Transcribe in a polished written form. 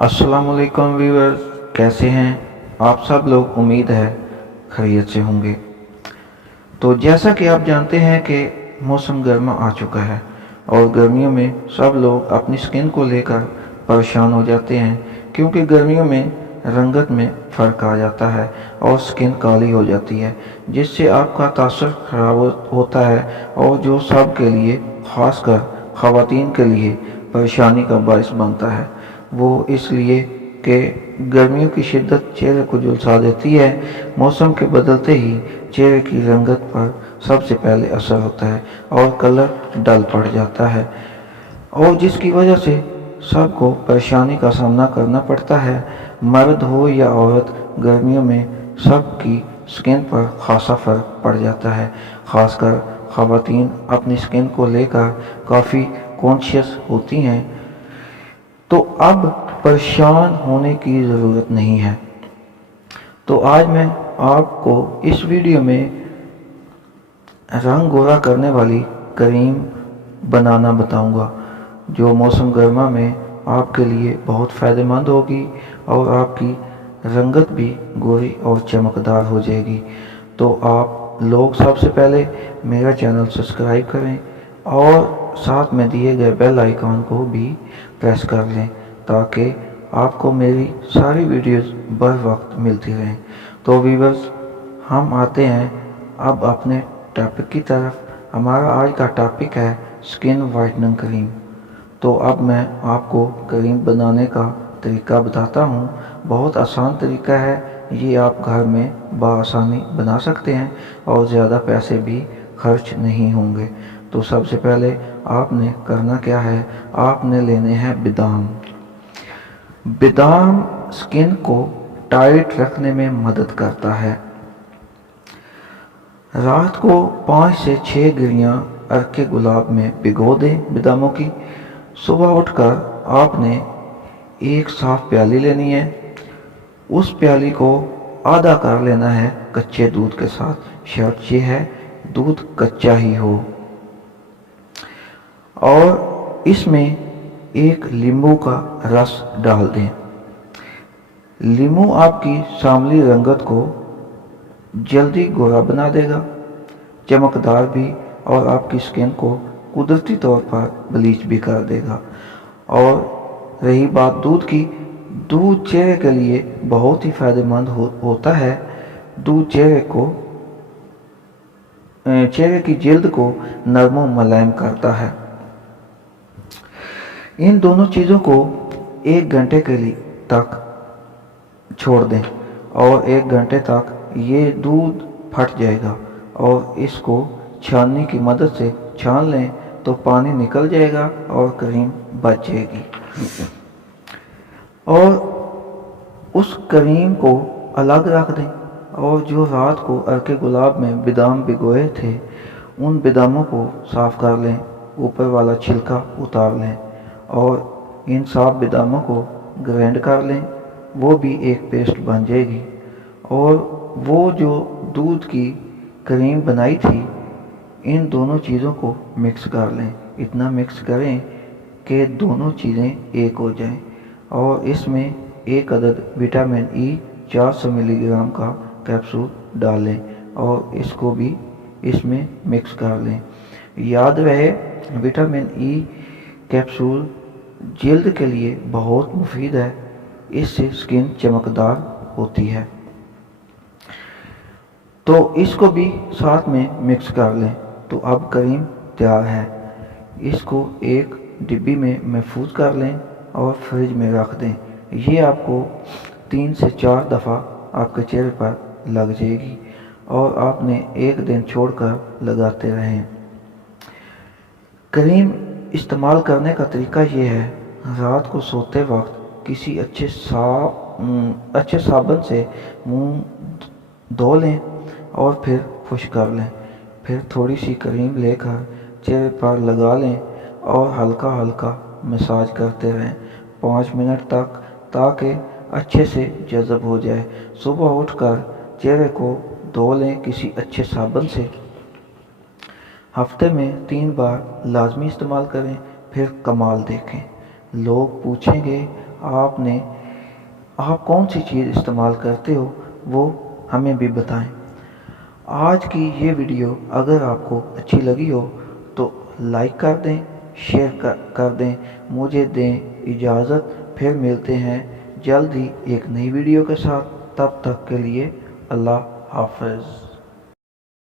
अस्सलाम वालेकुम व्यूअर्स, कैसे हैं आप सब लोग। उम्मीद है खैरियत से होंगे। तो जैसा कि आप जानते हैं कि मौसम गर्मा आ चुका है और गर्मियों में सब लोग अपनी स्किन को लेकर परेशान हो जाते हैं, क्योंकि गर्मियों में रंगत में फ़र्क आ जाता है और स्किन काली हो जाती है, जिससे आपका तासर ख़राब होता है और जो सब के लिए, ख़ासकर ख़वातीन के लिए परेशानी का बायस बनता है। वो इसलिए कि गर्मियों की शिद्दत चेहरे को झुलसा देती है। मौसम के बदलते ही चेहरे की रंगत पर सबसे पहले असर होता है और कलर डल पड़ जाता है, और जिसकी वजह से सबको परेशानी का सामना करना पड़ता है। मर्द हो या औरत, गर्मियों में सबकी स्किन पर खासा फ़र्क पड़ जाता है। ख़ासकर ख़वातीन अपनी स्किन को लेकर काफ़ी कॉन्शियस होती हैं, तो अब परेशान होने की ज़रूरत नहीं है। तो आज मैं आपको इस वीडियो में रंग गोरा करने वाली क्रीम बनाना बताऊंगा, जो मौसम गर्मा में आपके लिए बहुत फ़ायदेमंद होगी और आपकी रंगत भी गोरी और चमकदार हो जाएगी। तो आप लोग सबसे पहले मेरा चैनल सब्सक्राइब करें और साथ में दिए गए बेल आइकन को भी प्रेस कर लें, ताकि आपको मेरी सारी वीडियोस बर वक्त मिलती रहें। तो व्यूअर्स, हम आते हैं अब अपने टॉपिक की तरफ। हमारा आज का टॉपिक है स्किन वाइटनिंग क्रीम। तो अब मैं आपको क्रीम बनाने का तरीका बताता हूँ। बहुत आसान तरीका है, ये आप घर में बआसानी बना सकते हैं और ज़्यादा पैसे भी खर्च नहीं होंगे। तो सबसे पहले आपने करना क्या है, आपने लेने हैं बादाम। बादाम स्किन को टाइट रखने में मदद करता है। रात को 5 से 6 गिरियाँ अर्के गुलाब में भिगो दें बादामों की। सुबह उठकर आपने एक साफ प्याली लेनी है। उस प्याली को आधा कर लेना है कच्चे दूध के साथ। शर्त यह है दूध कच्चा ही हो, और इसमें एक नींबू का रस डाल दें। नींबू आपकी सांवली रंगत को जल्दी गोरा बना देगा, चमकदार भी, और आपकी स्किन को कुदरती तौर पर ब्लीच भी कर देगा। और रही बात दूध की, दूध चेहरे के लिए बहुत ही फ़ायदेमंद होता है। दूध चेहरे की जिल्द को नरम और मुलायम करता है। इन दोनों चीज़ों को 1 घंटे के लिए तक छोड़ दें, और 1 घंटे तक ये दूध फट जाएगा, और इसको छाननी की मदद से छान लें तो पानी निकल जाएगा और क्रीम बच जाएगी। और उस क्रीम को अलग रख दें, और जो रात को अर्के गुलाब में बादाम भिगोए थे, उन बादामों को साफ़ कर लें, ऊपर वाला छिलका उतार लें, और इन साफ बादामों को ग्राइंड कर लें। वो भी एक पेस्ट बन जाएगी। और वो जो दूध की क्रीम बनाई थी, इन दोनों चीज़ों को मिक्स कर लें। इतना मिक्स करें कि दोनों चीज़ें एक हो जाएं, और इसमें 1 अदद विटामिन ई 400 मिलीग्राम का कैप्सूल डालें, और इसको भी इसमें मिक्स कर लें। याद रहे, विटामिन ई कैप्सूल जल्द के लिए बहुत मुफीद है, इससे स्किन चमकदार होती है। तो इसको भी साथ में मिक्स कर लें। तो अब क्रीम तैयार है। इसको एक डिब्बी में महफूज कर लें और फ्रिज में रख दें। ये आपको 3 से 4 दफ़ा आपके चेहरे पर लग जाएगी, और आपने 1 दिन छोड़कर लगाते रहें। क्रीम इस्तेमाल करने का तरीका ये है, रात को सोते वक्त किसी अच्छे साबुन से मुंह धो लें और फिर खुश्क कर लें। फिर थोड़ी सी क्रीम लेकर चेहरे पर लगा लें और हल्का हल्का मसाज करते रहें 5 मिनट तक, ताकि अच्छे से जज़ब हो जाए। सुबह उठकर चेहरे को धो लें किसी अच्छे साबुन से। हफ्ते में 3 बार लाजमी इस्तेमाल करें, फिर कमाल देखें। लोग पूछेंगे आप कौन सी चीज़ इस्तेमाल करते हो वो हमें भी बताएं। आज की ये वीडियो अगर आपको अच्छी लगी हो तो लाइक कर दें, शेयर कर दें। मुझे दें इजाज़त, फिर मिलते हैं जल्द ही एक नई वीडियो के साथ। तब तक के लिए अल्लाह हाफ़िज़।